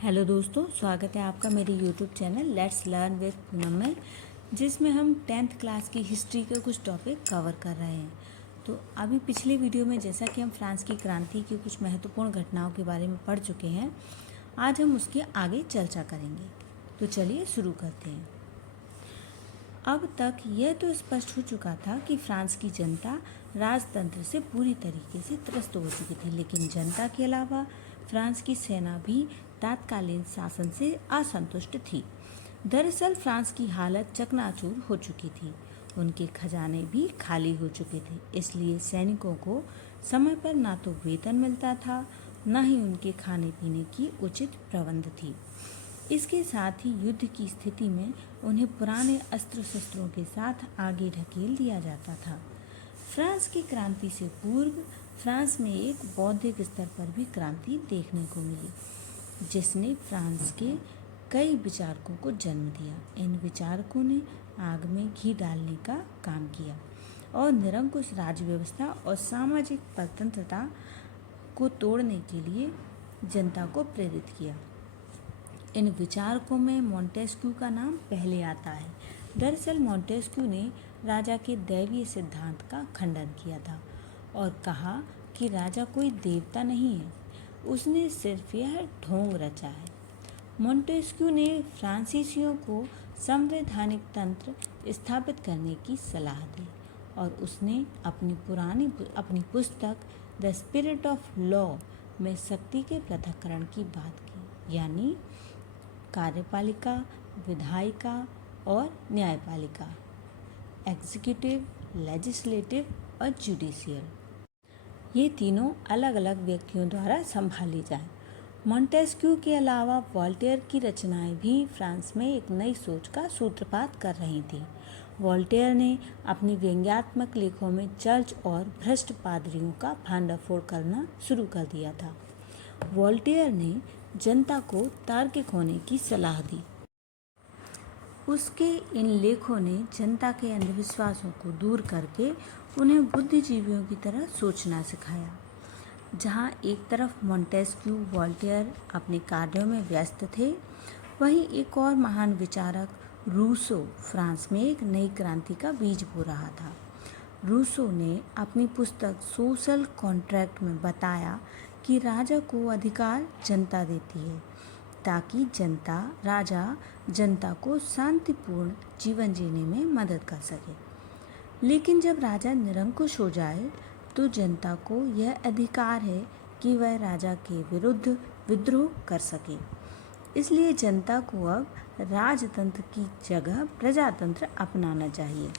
Hello दोस्तों, स्वागत है आपका मेरे YouTube channel let's learn with Poonam में, जिसमें हम 10th क्लास की हिस्ट्री के कुछ टॉपिक कवर कर रहे हैं। तो अभी पिछले वीडियो में जैसा कि हम फ्रांस की क्रांति की कुछ महत्वपूर्ण घटनाओं के बारे में पढ़ चुके हैं, आज हम उसके आगे चर्चा करेंगे। तो चलिए शुरू करते हैं। अब तक यह तो स्पष्ट हो चुका था कि फ्रांस की जनता राजतंत्र से पूरी तरीके से त्रस्त हो चुकी थी, लेकिन जनता के अलावा फ्रांस की सेना भी तात्कालीन शासन से असंतुष्ट थी। दरअसल फ्रांस की हालत चकनाचूर हो चुकी थी, उनके खजाने भी खाली हो चुके थे। इसलिए सैनिकों को समय पर ना तो वेतन मिलता था, न ही उनके खाने पीने की उचित प्रबंध थी। इसके साथ ही युद्ध की स्थिति में उन्हें पुराने अस्त्र शस्त्रों के साथ आगे ढकेल दिया जाता था। फ्रांस की क्रांति से पूर्व फ्रांस में एक बौद्धिक स्तर पर भी क्रांति देखने को मिली, जिसने फ्रांस के कई विचारकों को जन्म दिया। इन विचारकों ने आग में घी डालने का काम किया और निरंकुश राज्य व्यवस्था और सामाजिक परतंत्रता को तोड़ने के लिए जनता को प्रेरित किया। इन विचारकों में मोंटेस्क्यू का नाम पहले आता है। दरअसल मोंटेस्क्यू ने राजा के दैवीय सिद्धांत का खंडन किया था और कहा कि राजा कोई देवता नहीं है, उसने सिर्फ यह ढोंग रचा है। मोंटेस्क्यू ने फ्रांसीसियों को संवैधानिक तंत्र स्थापित करने की सलाह दी और उसने अपनी पुस्तक द स्पिरिट ऑफ लॉ में शक्ति के पृथक्करण की बात की, यानी कार्यपालिका, विधायिका और न्यायपालिका, एग्जीक्यूटिव, लेजिस्लेटिव और जुडिशियल, ये तीनों अलग अलग व्यक्तियों द्वारा संभाली जाए। मोंटेस्क्यू के अलावा वोल्टेयर की रचनाएं भी फ्रांस में एक नई सोच का सूत्रपात कर रही थी। वोल्टेयर ने अपनी व्यंग्यात्मक लेखों में चर्च और भ्रष्ट पादरियों का भांडाफोड़ करना शुरू कर दिया था। वोल्टेयर ने जनता को तार्किक होने की सलाह दी। उसके इन लेखों ने जनता के अंधविश्वासों को दूर करके उन्हें बुद्धिजीवियों की तरह सोचना सिखाया। जहाँ एक तरफ मोंटेस्क्यू, वोल्टेयर अपने कार्यों में व्यस्त थे, वहीं एक और महान विचारक रूसो फ्रांस में एक नई क्रांति का बीज बो रहा था। रूसो ने अपनी पुस्तक सोशल कॉन्ट्रैक्ट में बताया कि राजा को अधिकार जनता देती है ताकि राजा जनता को शांतिपूर्ण जीवन जीने में मदद कर सके। लेकिन जब राजा निरंकुश हो जाए तो जनता को यह अधिकार है कि वह राजा के विरुद्ध विद्रोह कर सके। इसलिए जनता को अब राजतंत्र की जगह प्रजातंत्र अपनाना चाहिए।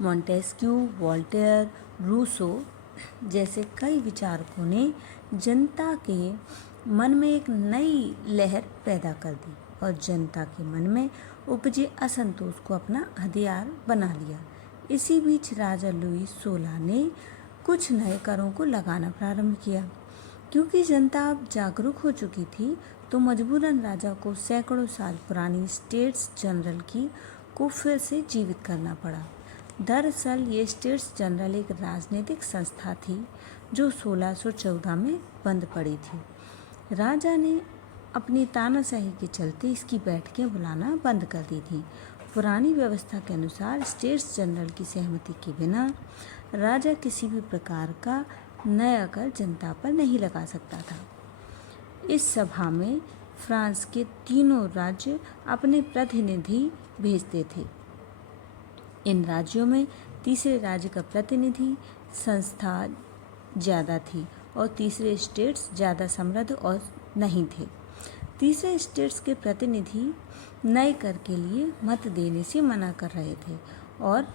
मोंटेस्क्यू, वोल्टेयर, रूसो जैसे कई विचारकों ने जनता के मन में एक नई लहर पैदा कर दी और जनता के मन में उपजे असंतोष को अपना हथियार बना लिया। इसी बीच राजा लुई 16 ने कुछ नए करों को लगाना प्रारंभ किया। क्योंकि जनता अब जागरूक हो चुकी थी, तो मजबूरन राजा को सैकड़ों साल पुरानी स्टेट्स जनरल को फिर से जीवित करना पड़ा। दरअसल ये स्टेट्स जनरल एक राजनीतिक संस्था थी जो 1614 में बंद पड़ी थी। राजा ने अपनी तानाशाही के चलते इसकी बैठकें बुलाना बंद कर दी थी। पुरानी व्यवस्था के अनुसार स्टेट्स जनरल की सहमति के बिना राजा किसी भी प्रकार का नया कर जनता पर नहीं लगा सकता था। इस सभा में फ्रांस के तीनों राज्य अपने प्रतिनिधि भेजते थे। इन राज्यों में तीसरे राज्य का प्रतिनिधि संस्था ज़्यादा थी और तीसरे स्टेट्स ज़्यादा समृद्ध और नहीं थे। तीसरे स्टेट्स के प्रतिनिधि नए कर के लिए मत देने से मना कर रहे थे और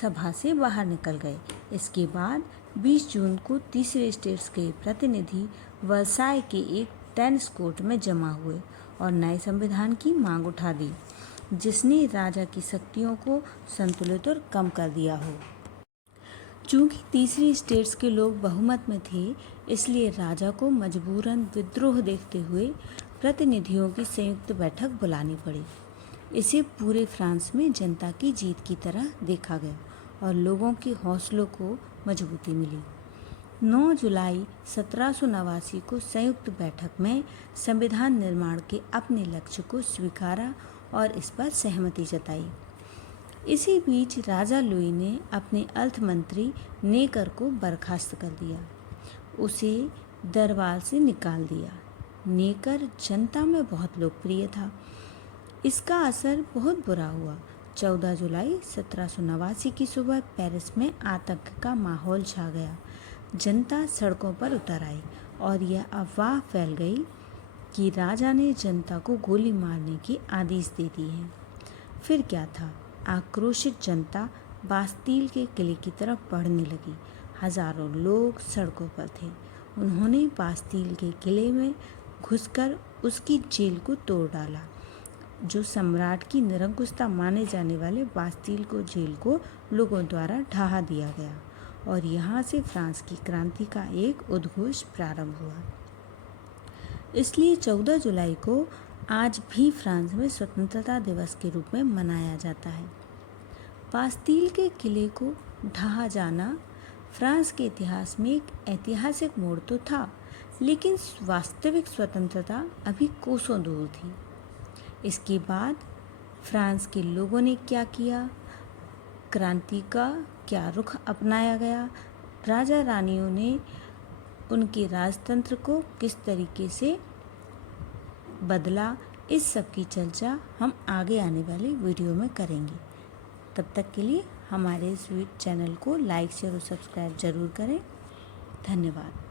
सभा से बाहर निकल गए। इसके बाद 20 जून को तीसरे स्टेट्स के प्रतिनिधि वर्साय के एक टेनिस कोर्ट में जमा हुए और नए संविधान की मांग उठा दी, जिसने राजा की शक्तियों को संतुलित और कम कर दिया हो। चूँकि तीसरी स्टेट्स के लोग बहुमत में थे, इसलिए राजा को मजबूरन विद्रोह देखते हुए प्रतिनिधियों की संयुक्त बैठक बुलानी पड़ी। इसे पूरे फ्रांस में जनता की जीत की तरह देखा गया और लोगों के हौसलों को मजबूती मिली। 9 जुलाई 1789 को संयुक्त बैठक में संविधान निर्माण के अपने लक्ष्य को स्वीकारा और इस पर सहमति जताई। इसी बीच राजा लुई ने अपने अर्थ मंत्री नेकर को बर्खास्त कर दिया, उसे दरबार से निकाल दिया। नेकर जनता में बहुत लोकप्रिय था। इसका असर बहुत बुरा हुआ। 14 जुलाई 1789 की सुबह पेरिस में आतंक का माहौल छा गया। जनता सड़कों पर उतर आई और यह अफवाह फैल गई कि राजा ने जनता को गोली मारने की आदेश दे दी है। फिर क्या था? आक्रोशित जनता बास्तील के किले की तरफ बढ़ने लगी। हजारों लोग सड़कों पर थे। उन्होंने बास्तील के किले में घुसकर उसकी जेल को तोड़ डाला। जो सम्राट की निरंकुशता माने जाने वाले बास्तील को जेल को लोगों द्वारा ढहा दिया गया और यहाँ से फ्रांस की क्रांति का एक उद्घोष प्रारंभ हुआ। इसलिए 14 जुलाई को आज भी फ्रांस में स्वतंत्रता दिवस के रूप में मनाया जाता है। बास्तील के किले को ढहा जाना फ्रांस के इतिहास में एक ऐतिहासिक मोड़ तो था, लेकिन वास्तविक स्वतंत्रता अभी कोसों दूर थी। इसके बाद फ्रांस के लोगों ने क्या किया, क्रांति का क्या रुख अपनाया गया, राजा रानियों ने उनके राजतंत्र को किस तरीके से बदला, इस सब की चर्चा हम आगे आने वाली वीडियो में करेंगे। तब तक के लिए हमारे इस चैनल को लाइक शेयर और सब्सक्राइब ज़रूर करें। धन्यवाद।